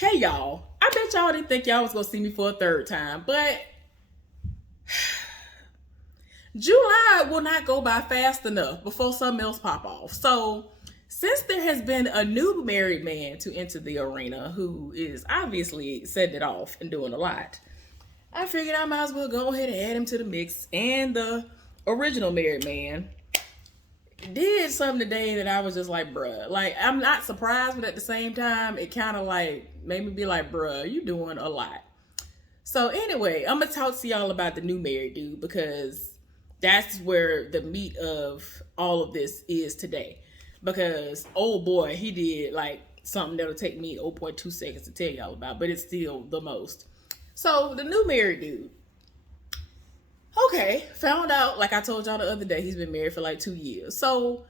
Hey y'all, I bet y'all didn't think y'all was gonna see me for a third time, but July will not go by fast enough before something else pop off. So, since there has been a new married man to enter the arena who is obviously setting it off and doing a lot, I figured I might as well go ahead and add him to the mix. And the original married man did something today that I was just like, bruh. Like, I'm not surprised, but at the same time, it kind of like made me be like, bruh, you doing a lot. So anyway, I'm gonna talk to y'all about the new married dude because that's where the meat of all of this is today. Because oh boy, he did like something that'll take me zero point 0.2 seconds to tell y'all about, but it's still the most. So the new married dude. Okay, found out like I told y'all the other day, he's been married for like 2 years. So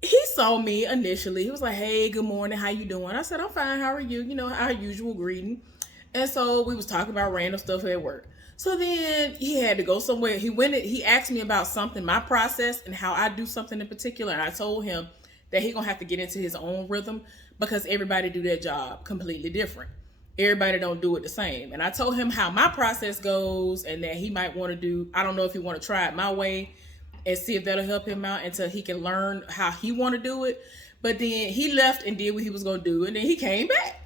he saw me initially. He was like, "Hey, good morning. How you doing?" I said, "I'm fine. How are you?" You know, our usual greeting. And so we was talking about random stuff at work. So then he had to go somewhere. He asked me about something, my process and how I do something in particular. And I told him that he gonna have to get into his own rhythm because everybody do their job completely different. Everybody don't do it the same. And I told him how my process goes and that he might want to do, I don't know if he want to try it my way and see if that'll help him out until he can learn how he want to do it. But then he left and did what he was going to do. And then he came back.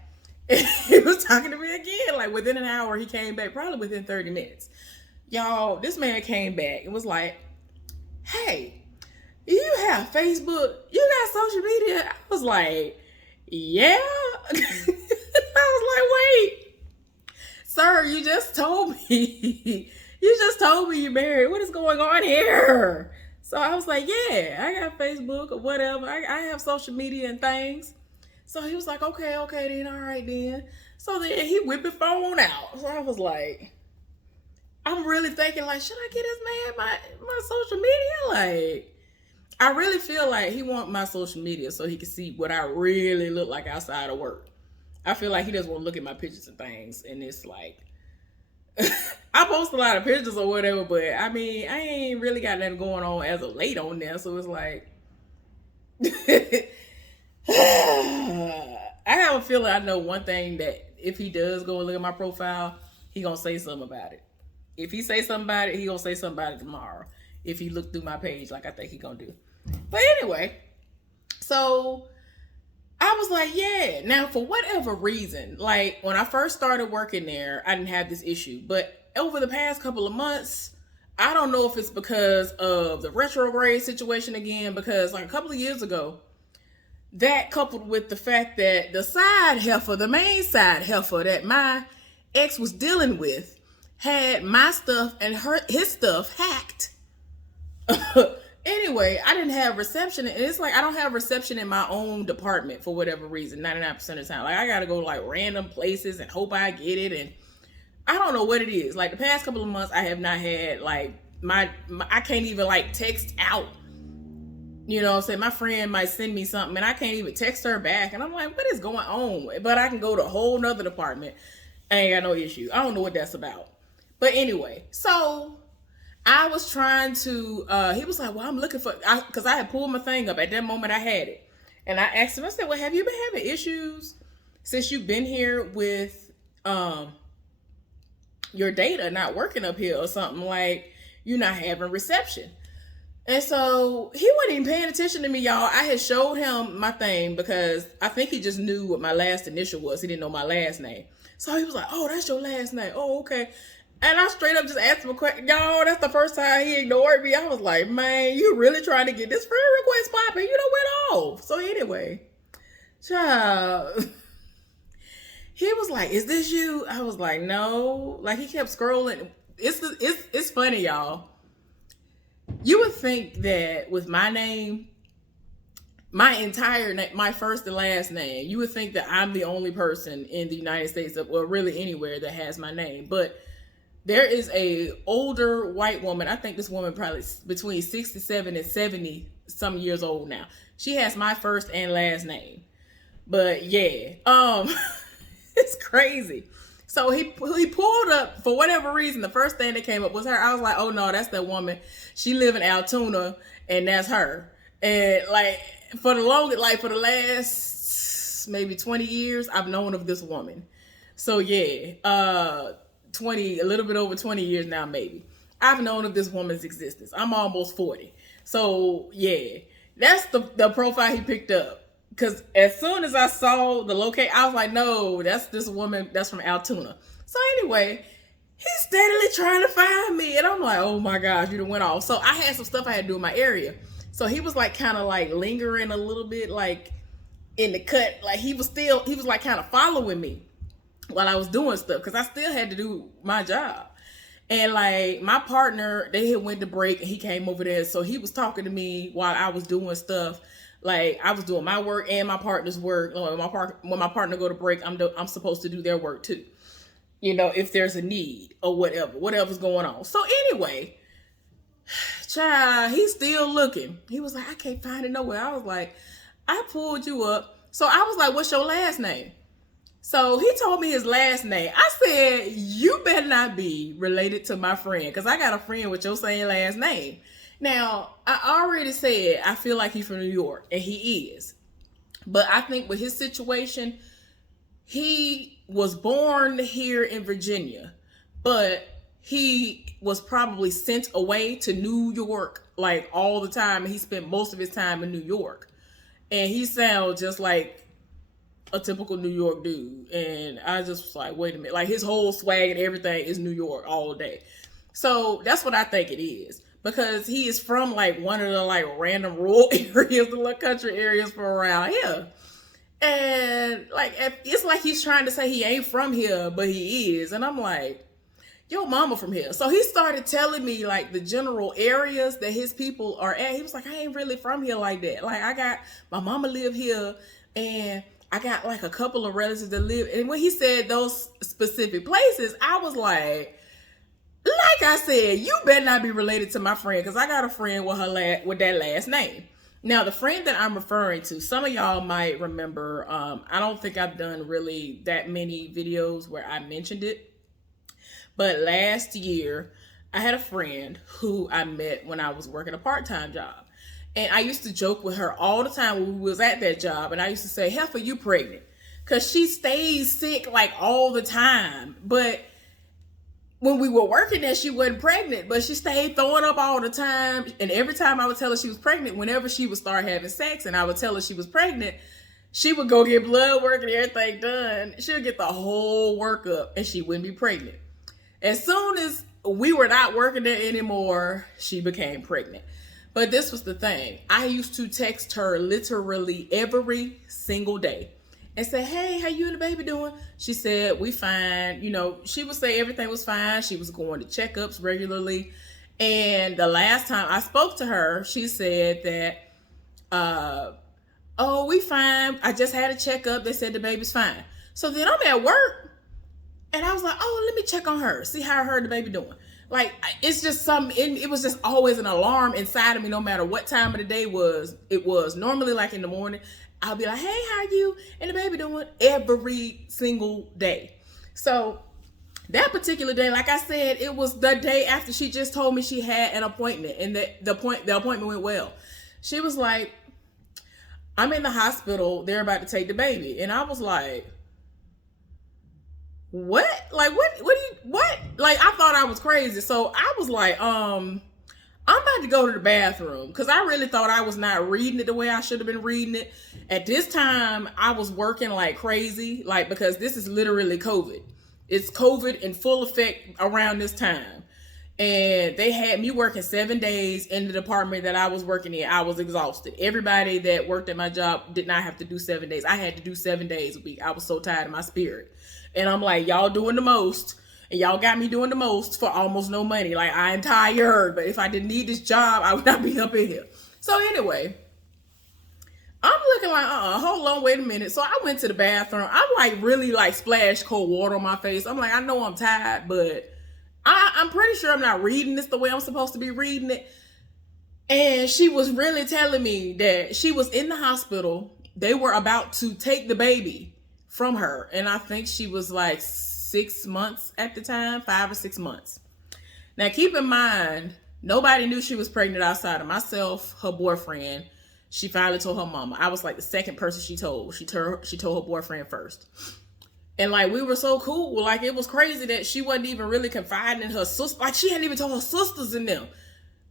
And he was talking to me again. Like within an hour, he came back, probably within 30 minutes. Y'all, this man came back and was like, "Hey, you have Facebook? You got social media?" I was like, "Yeah." I was like, "Wait, sir, you just told me. You just told me you're married. What is going on here?" So I was like, "Yeah, I got Facebook or whatever. I have social media and things." So he was like, okay, then, all right, then. So then he whipped his phone out. So I was like, I'm really thinking, like, should I get this man my social media? Like, I really feel like he want my social media so he can see what I really look like outside of work. I feel like he doesn't want to look at my pictures and things. And it's like, I post a lot of pictures or whatever, but I mean, I ain't really got nothing going on as of late on there. So it's like, I have a feeling I know one thing that if he does go and look at my profile, he gonna say something about it. If he say something about it, he gonna say something about it tomorrow. If he look through my page like I think he gonna do. But anyway, so I was like, yeah. Now, for whatever reason, like when I first started working there, I didn't have this issue. But over the past couple of months, I don't know if it's because of the retrograde situation again, because like a couple of years ago, that coupled with the fact that the side heifer, the main side heifer that my ex was dealing with, had my stuff and his stuff hacked. Anyway, I didn't have reception, and it's like I don't have reception in my own department for whatever reason. 99% of the time, like I gotta go like random places and hope I get it, and I don't know what it is. Like the past couple of months, I have not had like my I can't even like text out. You know what I'm saying? My friend might send me something and I can't even text her back. And I'm like, what is going on? But I can go to a whole nother department. I ain't got no issue. I don't know what that's about. But anyway, so I was trying to, he was like, well, I'm looking for, because I had pulled my thing up. At that moment, I had it. And I asked him, I said, well, have you been having issues since you've been here with your data not working up here or something? Like, you're not having reception. And so he wasn't even paying attention to me, y'all. I had showed him my thing because I think he just knew what my last initial was. He didn't know my last name. So he was like, oh, that's your last name. Oh, okay. And I straight up just asked him a question. Y'all, that's the first time he ignored me. I was like, man, you really trying to get this friend request popping. You don't went off. So anyway, child, he was like, is this you? I was like, no. Like he kept scrolling. It's funny, y'all. You would think that with my name, my entire name, my first and last name, you would think that I'm the only person in the United States, or really anywhere, that has my name. But there is a older white woman. I think this woman probably between 67 and 70 some years old now. She has my first and last name. But yeah, it's crazy. So he pulled up, for whatever reason, the first thing that came up was her. I was like, oh no, that's that woman. She live in Altoona and that's her. And like for the last maybe 20 years, I've known of this woman. So yeah, 20, a little bit over 20 years now, maybe. I've known of this woman's existence. I'm almost 40. So yeah, that's the profile he picked up. Because as soon as I saw the location, I was like, no, that's this woman that's from Altoona. So anyway, he's steadily trying to find me. And I'm like, oh my gosh, you done went off. So I had some stuff I had to do in my area. So he was like kind of like lingering a little bit, like in the cut. Like he was like kind of following me while I was doing stuff. Because I still had to do my job. And like my partner, they had went to break and he came over there. So he was talking to me while I was doing stuff. Like I was doing my work and my partner's work. When my partner go to break, I'm supposed to do their work too. You know, if there's a need or whatever's going on. So anyway, child, he's still looking. He was like, I can't find it nowhere. I was like, I pulled you up. So I was like, what's your last name? So he told me his last name. I said, you better not be related to my friend because I got a friend with your same last name. Now, I already said I feel like he's from New York, and he is. But I think with his situation, he was born here in Virginia, but he was probably sent away to New York like all the time. And he spent most of his time in New York. And he sounds just like a typical New York dude. And I just was like, wait a minute. Like his whole swag and everything is New York all day. So that's what I think it is. Because he is from like one of the like random rural areas, the little country areas from around here. And like, it's like he's trying to say he ain't from here, but he is. And I'm like, yo, mama from here. So he started telling me like the general areas that his people are at. He was like, I ain't really from here like that. Like my mama live here and I got like a couple of relatives that live. And when he said those specific places, I was like I said, you better not be related to my friend because I got a friend with with that last name. Now, the friend that I'm referring to, some of y'all might remember, I don't think I've done really that many videos where I mentioned it. But last year, I had a friend who I met when I was working a part-time job. And I used to joke with her all the time when we was at that job. And I used to say, Heffa, you pregnant? Because she stays sick like all the time. But when we were working there, she wasn't pregnant, but she stayed throwing up all the time. And every time I would tell her she was pregnant, whenever she would start having sex and I would tell her she was pregnant, she would go get blood work and everything done. She would get the whole workup and she wouldn't be pregnant. As soon as we were not working there anymore, she became pregnant. But this was the thing. I used to text her literally every single day and say, hey, how you and the baby doing? She said, we fine. You know, she would say everything was fine. She was going to checkups regularly. And the last time I spoke to her, she said that, oh, we fine. I just had a checkup. They said the baby's fine. So then I'm at work and I was like, oh, let me check on her. See how her and the baby doing. Like, it's just it was just always an alarm inside of me, no matter what time of the day it was. Normally, like in the morning, I'll be like, hey, how are you and the baby doing? Every single day. So that particular day, like I said, it was the day after she just told me she had an appointment and the appointment went well. She was like, I'm in the hospital. They're about to take the baby. And I was like, what? Like, what? Like, I thought I was crazy. So I was like, I'm about to go to the bathroom because I really thought I was not reading it the way I should have been reading it. At this time, I was working like crazy, like because this is literally COVID. It's COVID in full effect around this time. And they had me working 7 days in the department that I was working in. I was exhausted. Everybody that worked at my job did not have to do 7 days. I had to do 7 days a week. I was so tired of my spirit. And I'm like, y'all doing the most. And y'all got me doing the most for almost no money. Like, I'm tired. But if I didn't need this job, I would not be up in here. So anyway, I'm looking like, hold on, wait a minute. So I went to the bathroom. I'm like really like splashed cold water on my face. I'm like, I know I'm tired, but I'm pretty sure I'm not reading this the way I'm supposed to be reading it. And she was really telling me that she was in the hospital. They were about to take the baby from her. And I think she was like 6 months at the time, 5 or 6 months. Now, keep in mind, nobody knew she was pregnant outside of myself, her boyfriend, She finally told her mama. I was like the second person she told. She told her boyfriend first. And like we were so cool. Like it was crazy that she wasn't even really confiding in her sister. Like she hadn't even told her sisters in them.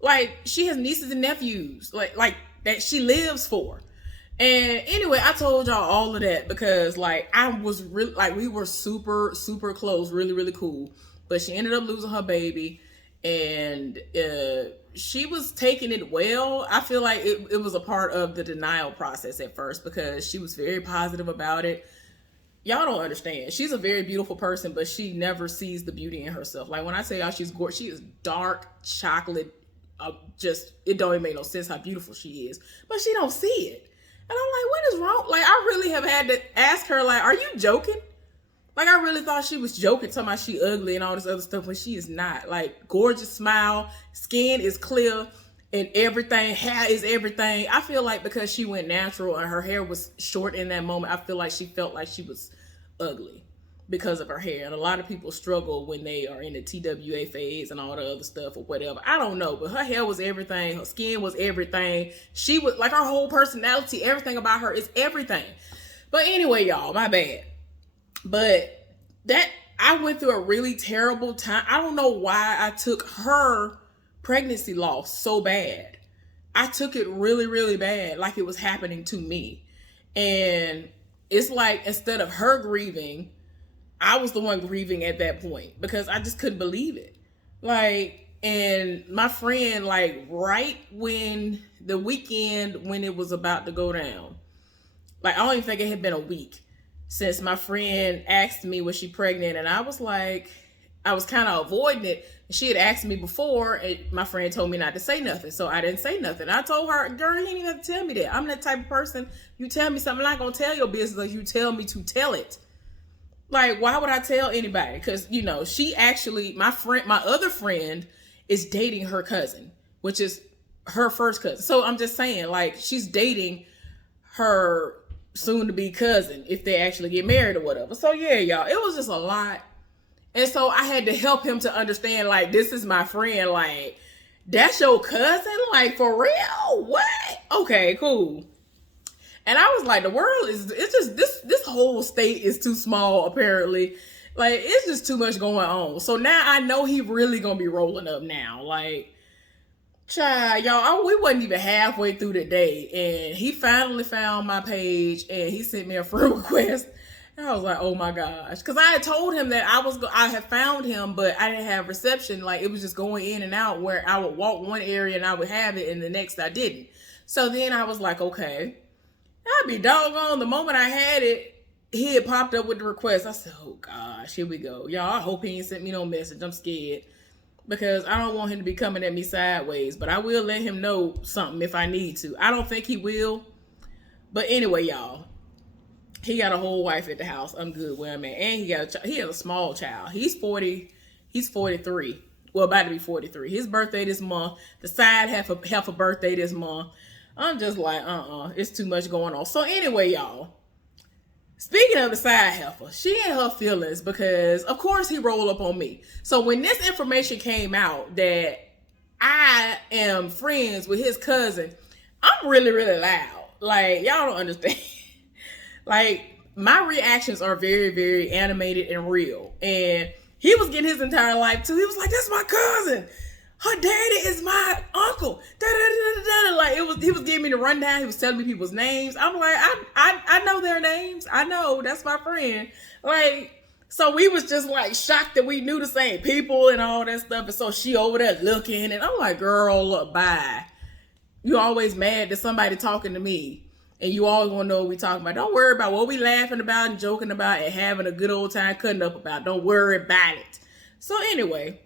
Like she has nieces and nephews. Like that she lives for. And anyway, I told y'all all of that because like I was really like we were super, super close, really, really cool. But she ended up losing her baby, and she was taking it well. I feel like it was a part of the denial process at first because she was very positive about it. Y'all don't understand. She's a very beautiful person, but she never sees the beauty in herself. Like when I say y'all, she's gorgeous. She is dark chocolate. Just it don't even make no sense how beautiful she is, but she don't see it. And I'm like, what is wrong? Like I really have had to ask her, like, are you joking? Like I really thought she was joking, talking about she ugly and all this other stuff, when she is not. Like gorgeous smile, skin is clear, and everything, hair is everything. I feel like because she went natural and her hair was short in that moment, I feel like she felt like she was ugly because of her hair. And a lot of people struggle when they are in the TWA phase and all the other stuff or whatever. I don't know, but her hair was everything. Her skin was everything. She was like, her whole personality, everything about her is everything. But anyway, y'all, my bad. But that I went through a really terrible time. I don't know why I took her pregnancy loss so bad. I took it really, really bad, like it was happening to me. And it's like instead of her grieving, I was the one grieving at that point because I just couldn't believe it. Like, and my friend, like right when the weekend when it was about to go down, like I don't even think it had been a week since my friend asked me, was she pregnant? And I was like, I was kind of avoiding it. She had asked me before, and my friend told me not to say nothing. So I didn't say nothing. I told her, girl, you ain't even have to tell me that. I'm that type of person. You tell me something, I'm not going to tell your business. You tell me to tell it. Like, why would I tell anybody? Because, you know, she actually, my other friend is dating her cousin, which is her first cousin. So I'm just saying, like, she's dating her soon to be cousin if they actually get married or whatever. So yeah, y'all, it was just a lot. And so I had to help him to understand, like, this is my friend. Like, that's your cousin? Like, for real? What? Okay, cool. And I was like, the world is, it's just, this whole state is too small, apparently. Like, it's just too much going on. So now I know he really gonna be rolling up now. Like, child, y'all, we wasn't even halfway through the day. And he finally found my page and he sent me a friend request. And I was like, oh my gosh. Because I had told him that I had found him, but I didn't have reception. Like, it was just going in and out where I would walk one area and I would have it and the next I didn't. So then I was like, okay. I'd be doggone. The moment I had it, he had popped up with the request. I said, oh gosh, here we go. Y'all, I hope he ain't sent me no message. I'm scared. Because I don't want him to be coming at me sideways. But I will let him know something if I need to. I don't think he will. But anyway, y'all. He got a whole wife at the house. I'm good where I'm at. And he has a small child. He's 40. He's 43. Well, about to be 43. His birthday this month. The side half a birthday this month. I'm just like, it's too much going on. So anyway, y'all, speaking of the side heifer, she in her feelings because, of course, he rolled up on me. So when this information came out that I am friends with his cousin, I'm really, really loud. Like, y'all don't understand. Like, my reactions are very, very animated and real. And he was getting his entire life, too. He was like, that's my cousin. Her daddy is my uncle. Like he was giving me the rundown. He was telling me people's names. I'm like, I know their names. I know that's my friend. Like, so we was just like shocked that we knew the same people and all that stuff. And so she over there looking, and I'm like, girl, look, bye. You always mad that somebody talking to me, and you always want to know what we talking about. Don't worry about what we laughing about and joking about and having a good old time cutting up about. Don't worry about it. So anyway.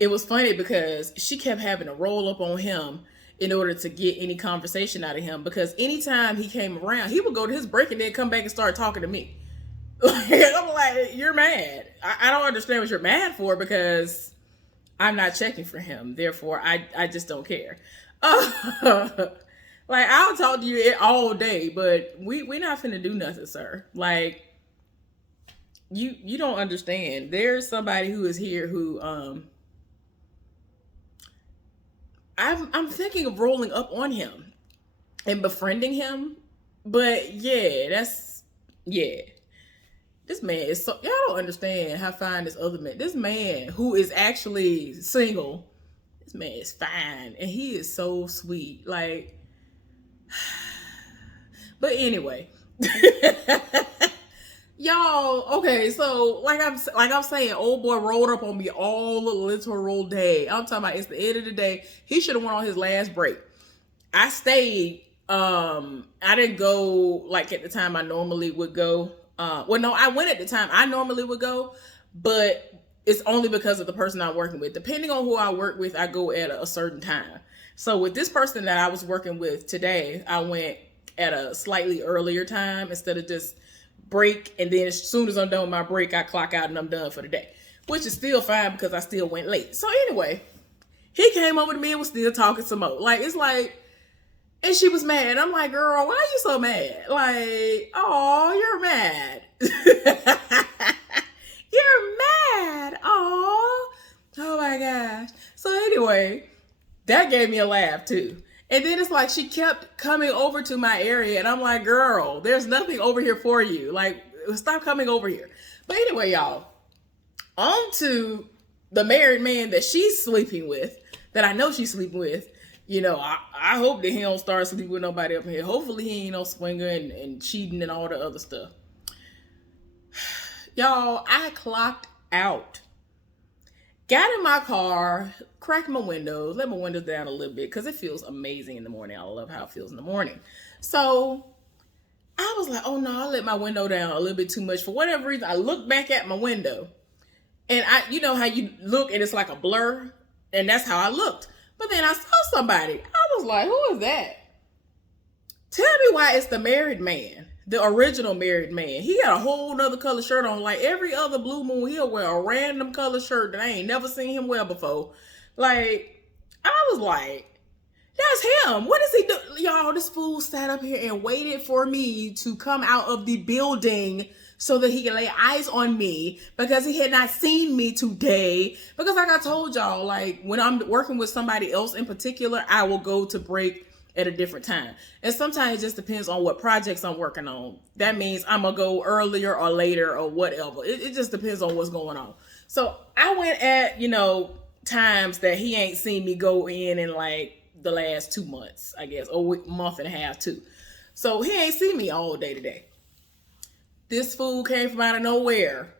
It was funny because she kept having to roll up on him in order to get any conversation out of him. Because anytime he came around, he would go to his break and then come back and start talking to me. I'm like, you're mad. I don't understand what you're mad for because I'm not checking for him. Therefore, I just don't care. Like, I'll talk to you all day, but we're not finna do nothing, sir. Like, you don't understand. There's somebody who is here who, I'm thinking of rolling up on him. and befriending him. But yeah, yeah. This man is so, y'all don't understand how fine this other man. This man who is actually single, this man is fine and he is so sweet. Like, but anyway. Y'all, okay, so like I'm saying, old boy rolled up on me all the literal day. I'm talking about it's the end of the day. He should have went on his last break. I stayed. I didn't go like at the time I normally would go. Well, no, I went at the time I normally would go, but it's only because of the person I'm working with. Depending on who I work with, I go at a certain time. So with this person that I was working with today, I went at a slightly earlier time instead of just break, and then as soon as I'm done with my break, I clock out and I'm done for the day, which is still fine because I still went late. So anyway, he came over to me and was still talking some more. Like, it's like, and she was mad. I'm like, girl, why are you so mad? Like, oh, you're mad. You're mad. Oh my gosh. So anyway, that gave me a laugh too. And then it's like she kept coming over to my area, and I'm like, girl, there's nothing over here for you. Like, stop coming over here. But anyway, y'all, on to the married man that she's sleeping with, that I know she's sleeping with. You know, I hope that he don't start sleeping with nobody up here. Hopefully he ain't no swinger and cheating and all the other stuff. Y'all, I clocked out. Got in my car, cracked my windows, let my windows down a little bit because it feels amazing in the morning. I love how it feels in the morning. So I was like, oh no, I let my window down a little bit too much. For whatever reason, I looked back at my window and you know how you look and it's like a blur? And that's how I looked. But then I saw somebody. I was like, who is that? Tell me why it's the married man. The original married man. He had a whole nother color shirt on. Like every other blue moon, he'll wear a random color shirt that I ain't never seen him wear before. Like, I was like, that's him. What does he do? Y'all, this fool sat up here and waited for me to come out of the building so that he can lay eyes on me because he had not seen me today. Because like I told y'all, like when I'm working with somebody else in particular, I will go to break at a different time. And sometimes it just depends on what projects I'm working on. That means I'm gonna go earlier or later or whatever. It just depends on what's going on. So I went at, you know, times that he ain't seen me go in like the last 2 months, I guess, or month and a half too. So he ain't seen me all day today. This fool came from out of nowhere.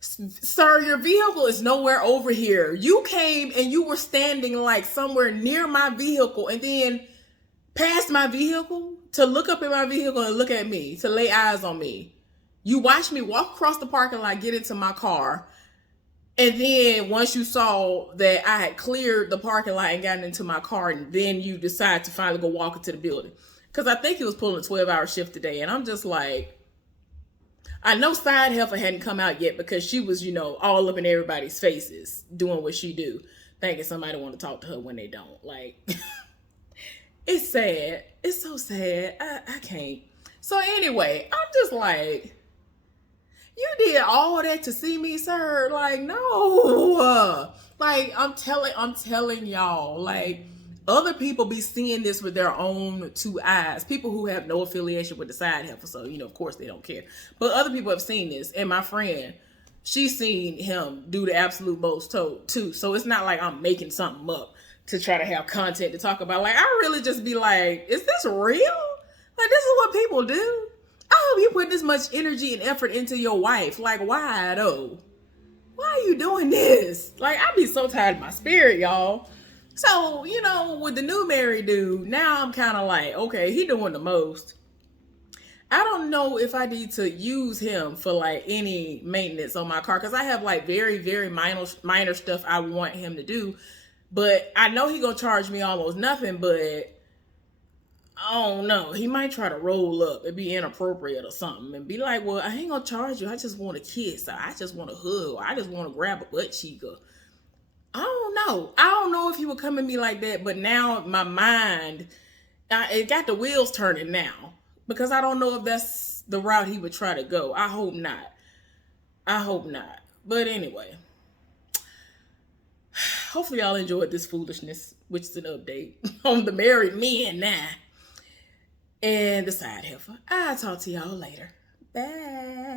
Sir, your vehicle is nowhere over here. You came and you were standing like somewhere near my vehicle and then past my vehicle to look up in my vehicle and look at me, to lay eyes on me. You watched me walk across the parking lot, get into my car. And then once you saw that I had cleared the parking lot and gotten into my car, and then you decide to finally go walk into the building. Because I think he was pulling a 12-hour shift today. And I'm just like, I know Side Heffa hadn't come out yet because she was, you know, all up in everybody's faces doing what she do, thinking somebody want to talk to her when they don't. Like, it's sad. It's so sad. I can't. So anyway, I'm just like, you did all that to see me, sir? Like, no. Like, I'm telling y'all, like, other people be seeing this with their own two eyes. People who have no affiliation with the Side Heifer, so, you know, of course they don't care. But other people have seen this. And my friend, she's seen him do the absolute most too. So it's not like I'm making something up to try to have content to talk about. Like, I really just be like, is this real? Like, this is what people do? I hope you put this much energy and effort into your wife. Like, why though? Why are you doing this? Like, I be so tired of my spirit, y'all. So, you know, with the new married dude, now I'm kind of like, okay, he doing the most. I don't know if I need to use him for like any maintenance on my car because I have like very, very minor stuff I want him to do. But I know he gonna charge me almost nothing, but I don't know. He might try to roll up and be inappropriate or something and be like, well, I ain't gonna charge you. I just want a kiss. I just want a hug. I just want to grab a butt cheek. I don't know. I don't know if he would come at me like that, but now my mind, it got the wheels turning now because I don't know if that's the route he would try to go. I hope not. I hope not. But anyway, hopefully y'all enjoyed this foolishness, which is an update on the married men now. and the side heifer. I'll talk to y'all later. Bye.